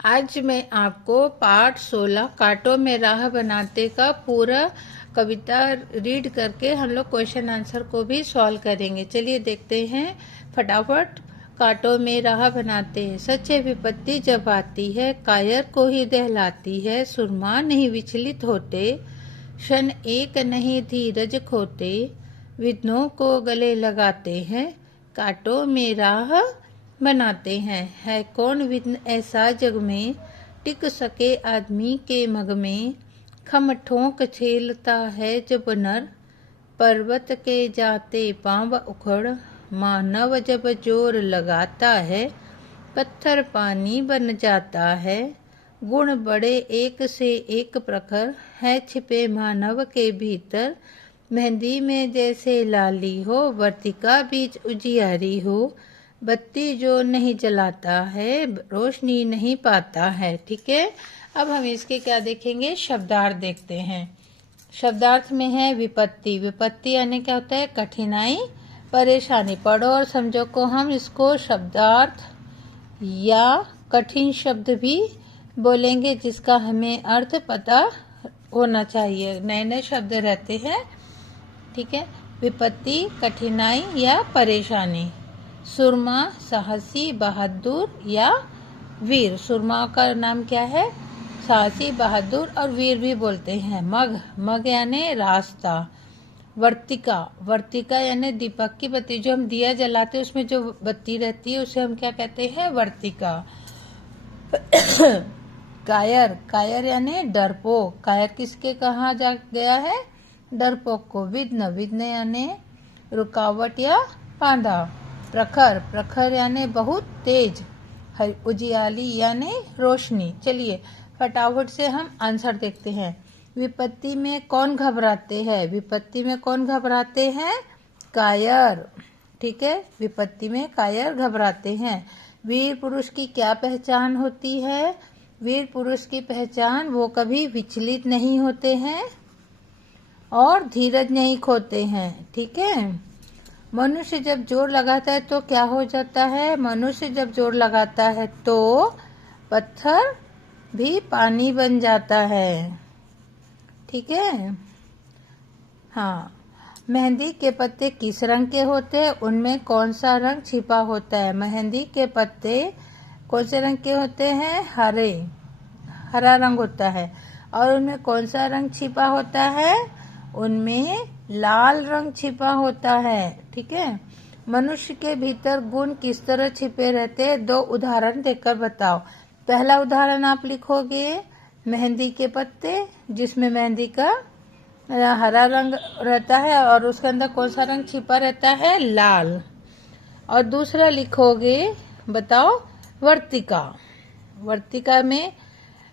आज मैं आपको पाठ 16 कांटों में राह बनाते का पूरा कविता रीड करके हम लोग क्वेश्चन आंसर को भी सॉल्व करेंगे। चलिए देखते हैं फटाफट। कांटों में राह बनाते हैं। सच्चे विपत्ति जब आती है कायर को ही दहलाती है। सुरमा नहीं विचलित होते, क्षण एक नहीं धीरज खोते, विघ्नों को गले लगाते हैं, कांटों में राह बनाते हैं। है कौन विघ्न ऐसा जग में, टिक सके आदमी के मग में, खम ठोंक झेलता है जब नर, पर्वत के जाते पांव उखड़, मानव जब जोर लगाता है, पत्थर पानी बन जाता है। गुण बड़े एक से एक प्रखर, है छिपे मानव के भीतर, मेहंदी में जैसे लाली हो, वर्तिका बीच उजियारी हो, बत्ती जो नहीं जलाता है, रोशनी नहीं पाता है। ठीक है, अब हम इसके क्या देखेंगे, शब्दार्थ देखते हैं। शब्दार्थ में है विपत्ति। विपत्ति यानी क्या होता है, कठिनाई, परेशानी। पढ़ो और समझो को हम इसको शब्दार्थ या कठिन शब्द भी बोलेंगे, जिसका हमें अर्थ पता होना चाहिए। नए नए शब्द रहते हैं। ठीक है, विपत्ति कठिनाई या परेशानी। सुरमा साहसी बहादुर या वीर। सुरमा का नाम क्या है, साहसी बहादुर और वीर भी बोलते हैं। मग, मग यानी रास्ता। वर्तिका, वर्तिका यानी दीपक की बत्ती, जो हम दिया जलाते हैं उसमें जो बत्ती रहती है उसे हम क्या कहते हैं, वर्तिका। कायर, कायर यानी डरपोक। कायर किसके कहा जा गया है, डरपोक को। विघ्न, विघ्न यानी रुकावट या बाधा। प्रखर, प्रखर यानी बहुत तेज। उजियाली यानी रोशनी। चलिए फटाफट से हम आंसर देखते हैं। विपत्ति में कौन घबराते हैं, विपत्ति में कौन घबराते हैं, कायर। ठीक है, विपत्ति में कायर घबराते हैं। वीर पुरुष की क्या पहचान होती है, वीर पुरुष की पहचान वो कभी विचलित नहीं होते हैं और धीरज नहीं खोते हैं। ठीक है, मनुष्य जब जोर लगाता है तो क्या हो जाता है, मनुष्य जब जोर लगाता है तो पत्थर भी पानी बन जाता है। ठीक है, हाँ। मेहंदी के पत्ते किस रंग के होते हैं, उनमें कौन सा रंग छिपा होता है। मेहंदी के पत्ते कौन से रंग के होते हैं, हरे, हरा रंग होता है। और उनमें कौन सा रंग छिपा होता है, उनमें लाल रंग छिपा होता है। ठीक है, मनुष्य के भीतर गुण किस तरह छिपे रहते हैं, दो उदाहरण देकर बताओ। पहला उदाहरण आप लिखोगे मेहंदी के पत्ते, जिसमें मेहंदी का हरा रंग रहता है और उसके अंदर कौन सा रंग छिपा रहता है, लाल। और दूसरा लिखोगे, बताओ, वर्तिका। वर्तिका में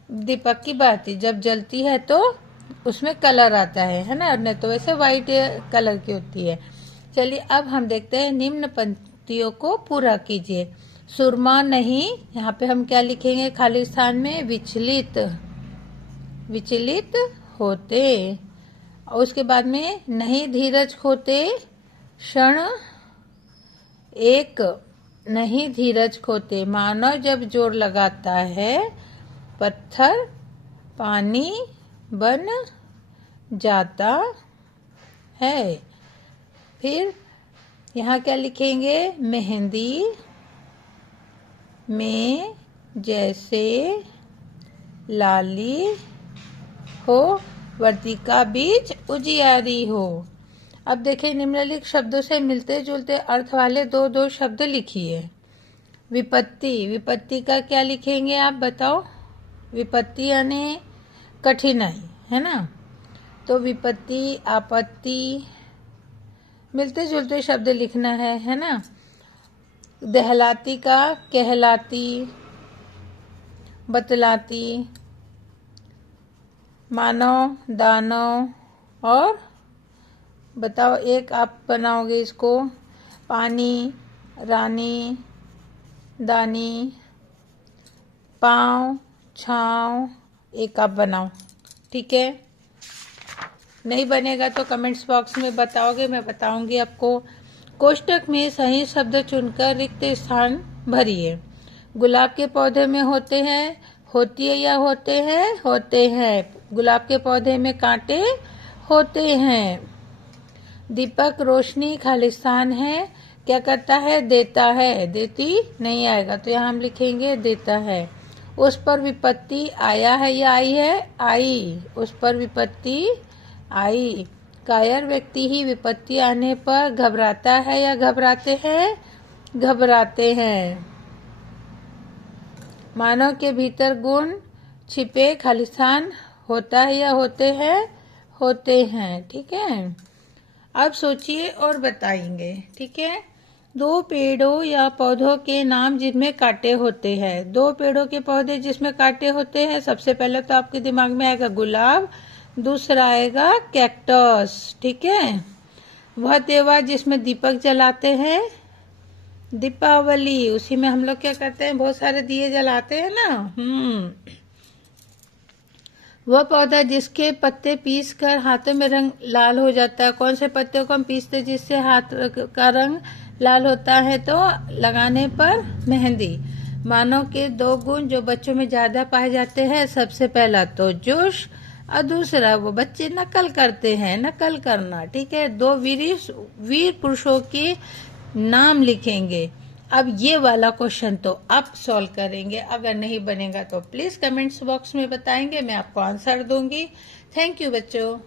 दीपक की बाती जब जलती है तो उसमें कलर आता है ना, नहीं तो वैसे व्हाइट कलर की होती है। चलिए अब हम देखते हैं, निम्न पंक्तियों को पूरा कीजिए। सुरमा नहीं, यहाँ पे हम क्या लिखेंगे, खाली स्थान में विचलित, विचलित होते। और उसके बाद में नहीं धीरज खोते, क्षण एक नहीं धीरज खोते, मानव जब जोर लगाता है पत्थर पानी बन जाता है। फिर यहाँ क्या लिखेंगे, मेहंदी में जैसे लाली हो, वर्तिका बीच उजियारी हो। अब देखें, निम्नलिखित शब्दों से मिलते जुलते अर्थ वाले दो दो शब्द लिखिए। विपत्ति, विपत्ति का क्या लिखेंगे आप बताओ। विपत्ति यानी कठिनाई, है ना। तो विपत्ति, आपत्ति, मिलते जुलते शब्द लिखना है ना। दहलाती का कहलाती, बतलाती, मानव, दानव। और बताओ, एक आप बनाओगे इसको, पानी, रानी, दानी, पाँव, छाँव, एक आप बनाओ। ठीक है, नहीं बनेगा तो कमेंट्स बॉक्स में बताओगे, मैं बताऊंगी आपको। कोष्टक में सही शब्द चुनकर रिक्त स्थान भरिए। गुलाब के पौधे में होते हैं होती है या होते हैं? होते हैं। गुलाब के पौधे में कांटे होते हैं। दीपक रोशनी खालिस्तान है, क्या करता है? देता है। देती नहीं आएगा तो यहाँ हम लिखेंगे देता है। उस पर विपत्ति आया है या आई है? आई। उस पर विपत्ति आई। कायर व्यक्ति ही विपत्ति आने पर घबराता है या घबराते हैं? घबराते हैं। मानव के भीतर गुण छिपे खालिस्तान होता है या होते हैं? होते हैं। ठीक है, अब सोचिए और बताएंगे। ठीक है, दो पेड़ों या पौधों के नाम जिनमें कांटे होते हैं। दो पेड़ों के पौधे जिसमें कांटे होते हैं, सबसे पहले तो आपके दिमाग में आएगा गुलाब, दूसरा आएगा कैक्टस। ठीक है, वह त्योहार जिसमें दीपक जलाते हैं, दीपावली। उसी में हम लोग क्या करते हैं? बहुत सारे दिए जलाते हैं ना। वह पौधा जिसके पत्ते पीस कर हाथों में रंग लाल हो जाता है। कौन से पत्ते को हम पीसते जिससे हाथ का रंग लाल होता है? तो लगाने पर मेहंदी। मानव के दो गुण जो बच्चों में ज्यादा पाए जाते हैं, सबसे पहला तो जोश और दूसरा वो बच्चे नकल करते हैं, नकल करना। ठीक है, दो वीर पुरुषों के नाम लिखेंगे। अब ये वाला क्वेश्चन तो आप सॉल्व करेंगे। अगर नहीं बनेगा तो प्लीज कमेंट्स बॉक्स में बताएंगे, मैं आपको आंसर दूंगी। थैंक यू बच्चों।